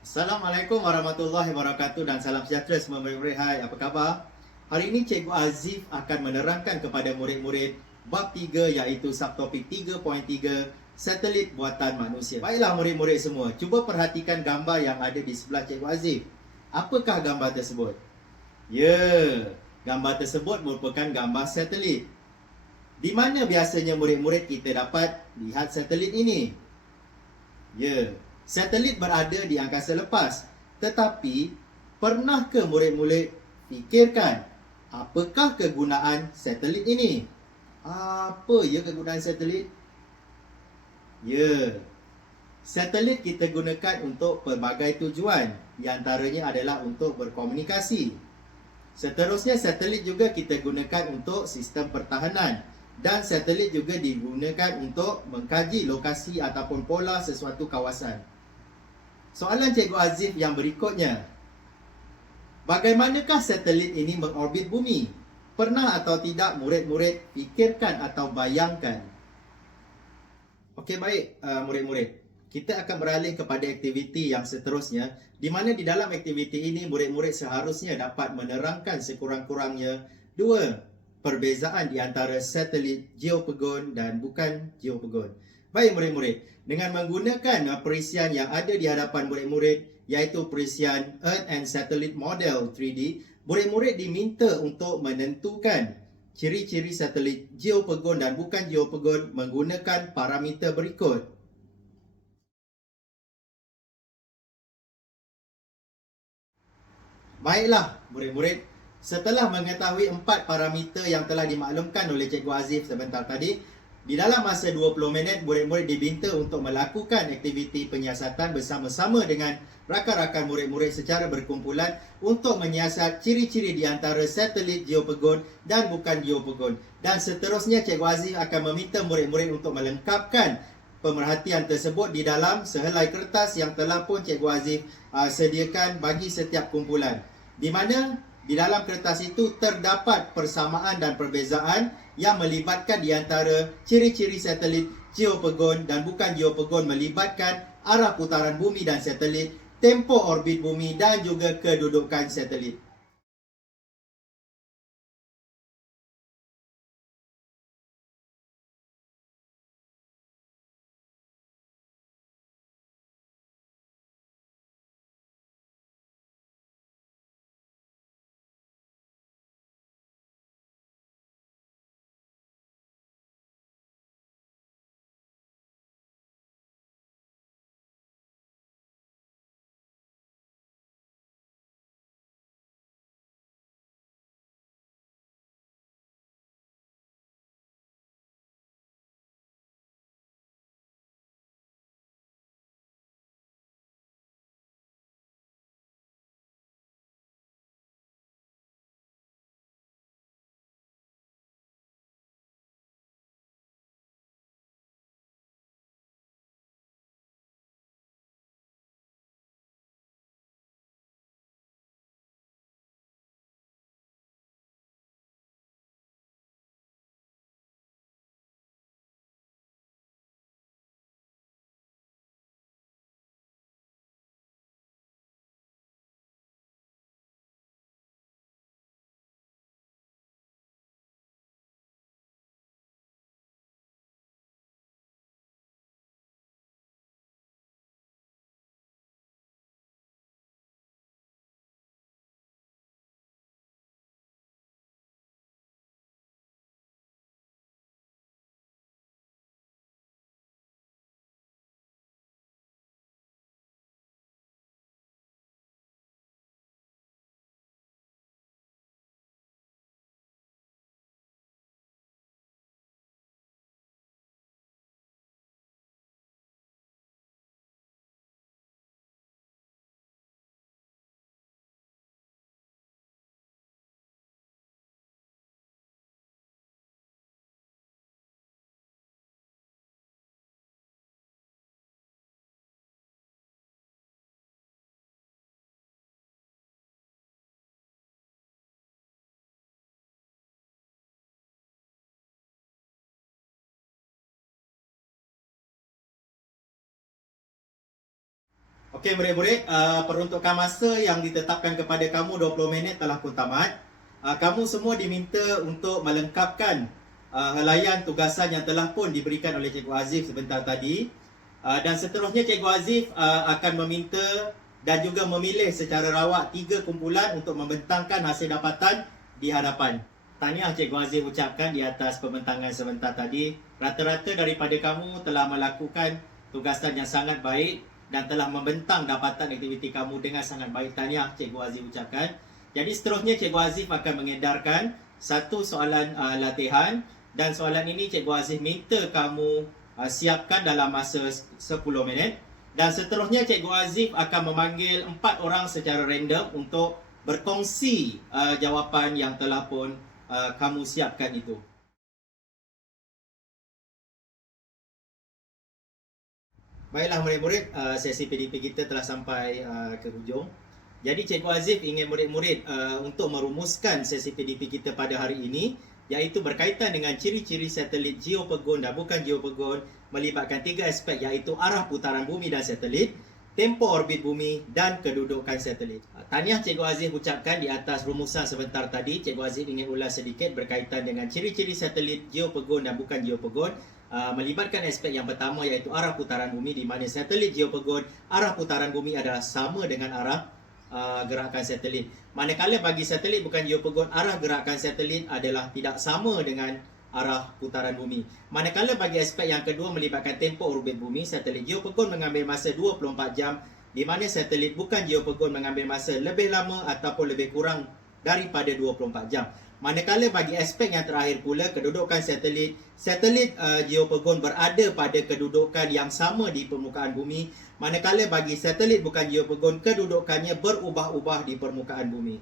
Assalamualaikum warahmatullahi wabarakatuh dan salam sejahtera semua murid-murid. Hai, apa khabar? Hari ini Cikgu Azif akan menerangkan kepada murid-murid bab 3 iaitu subtopik 3.3 satelit buatan manusia. Baiklah murid-murid semua, cuba perhatikan gambar yang ada di sebelah Cikgu Azif. Apakah gambar tersebut? Ya, gambar tersebut merupakan gambar satelit. Di mana biasanya murid-murid kita dapat lihat satelit ini? Ya, satelit berada di angkasa lepas. Tetapi, pernahkah murid-murid fikirkan apakah kegunaan satelit ini? Apa ya kegunaan satelit? Ya, satelit kita gunakan untuk pelbagai tujuan. Di antaranya adalah untuk berkomunikasi. Seterusnya, satelit juga kita gunakan untuk sistem pertahanan. Dan satelit juga digunakan untuk mengkaji lokasi ataupun pola sesuatu kawasan. Soalan Cikgu Azif yang berikutnya. Bagaimanakah satelit ini mengorbit bumi? Pernah atau tidak murid-murid fikirkan atau bayangkan? Okey, baik murid-murid. Kita akan beralih kepada aktiviti yang seterusnya, di mana di dalam aktiviti ini murid-murid seharusnya dapat menerangkan sekurang-kurangnya dua perbezaan di antara satelit geopegon dan bukan geopegon. Baik murid-murid, dengan menggunakan perisian yang ada di hadapan murid-murid, iaitu perisian Earth and Satellite Model 3D, murid-murid diminta untuk menentukan ciri-ciri satelit geopegon dan bukan geopegon menggunakan parameter berikut. Baiklah, murid-murid, setelah mengetahui 4 parameter yang telah dimaklumkan oleh Cikgu Azif sebentar tadi, di dalam masa 20 minit, murid-murid diminta untuk melakukan aktiviti penyiasatan bersama-sama dengan rakan-rakan murid-murid secara berkumpulan untuk menyiasat ciri-ciri di antara satelit geopegon dan bukan geopegon. Dan seterusnya, Cikgu Azif akan meminta murid-murid untuk melengkapkan pemerhatian tersebut di dalam sehelai kertas yang telah pun Cikgu Azif sediakan bagi setiap kumpulan. Di mana di dalam kertas itu terdapat persamaan dan perbezaan yang melibatkan di antara ciri-ciri satelit geopegon dan bukan geopegon, melibatkan arah putaran bumi dan satelit, tempoh orbit bumi dan juga kedudukan satelit. Okey murid-murid, peruntukan masa yang ditetapkan kepada kamu 20 minit telah pun tamat. Kamu semua diminta untuk melengkapkan helaian tugasan yang telah pun diberikan oleh Cikgu Azif sebentar tadi. Dan seterusnya Cikgu Azif akan meminta dan juga memilih secara rawak 3 kumpulan untuk membentangkan hasil dapatan di hadapan. Tahniah Cikgu Azif ucapkan di atas pembentangan sebentar tadi. Rata-rata daripada kamu telah melakukan tugasan yang sangat baik dan telah membentang dapatan aktiviti kamu dengan sangat baik. Tahniah Cikgu Azif ucapkan. Jadi seterusnya Cikgu Azif akan mengedarkan satu soalan latihan, dan soalan ini Cikgu Azif minta kamu siapkan dalam masa 10 minit. Dan seterusnya Cikgu Azif akan memanggil 4 orang secara random untuk berkongsi jawapan yang telah pun kamu siapkan itu. Baiklah murid-murid, sesi PDP kita telah sampai ke hujung. Jadi Cikgu Azif ingin murid-murid untuk merumuskan sesi PDP kita pada hari ini, iaitu berkaitan dengan ciri-ciri satelit geopegon dan bukan geopegon, melibatkan 3 aspek iaitu arah putaran bumi dan satelit, tempoh orbit bumi dan kedudukan satelit. Tahniah Cikgu Azif ucapkan di atas rumusan sebentar tadi. Cikgu Azif ingin ulas sedikit berkaitan dengan ciri-ciri satelit geopegon dan bukan geopegon. Melibatkan aspek yang pertama iaitu arah putaran bumi, di mana satelit geopegon arah putaran bumi adalah sama dengan arah gerakan satelit. Manakala bagi satelit bukan geopegon, arah gerakan satelit adalah tidak sama dengan arah putaran bumi. Manakala bagi aspek yang kedua melibatkan tempoh orbit bumi, satelit geopegon mengambil masa 24 jam, di mana satelit bukan geopegon mengambil masa lebih lama ataupun lebih kurang daripada 24 jam. Manakala bagi aspek yang terakhir pula, kedudukan satelit, geopegon berada pada kedudukan yang sama di permukaan bumi, manakala bagi satelit bukan geopegon, kedudukannya berubah-ubah di permukaan bumi.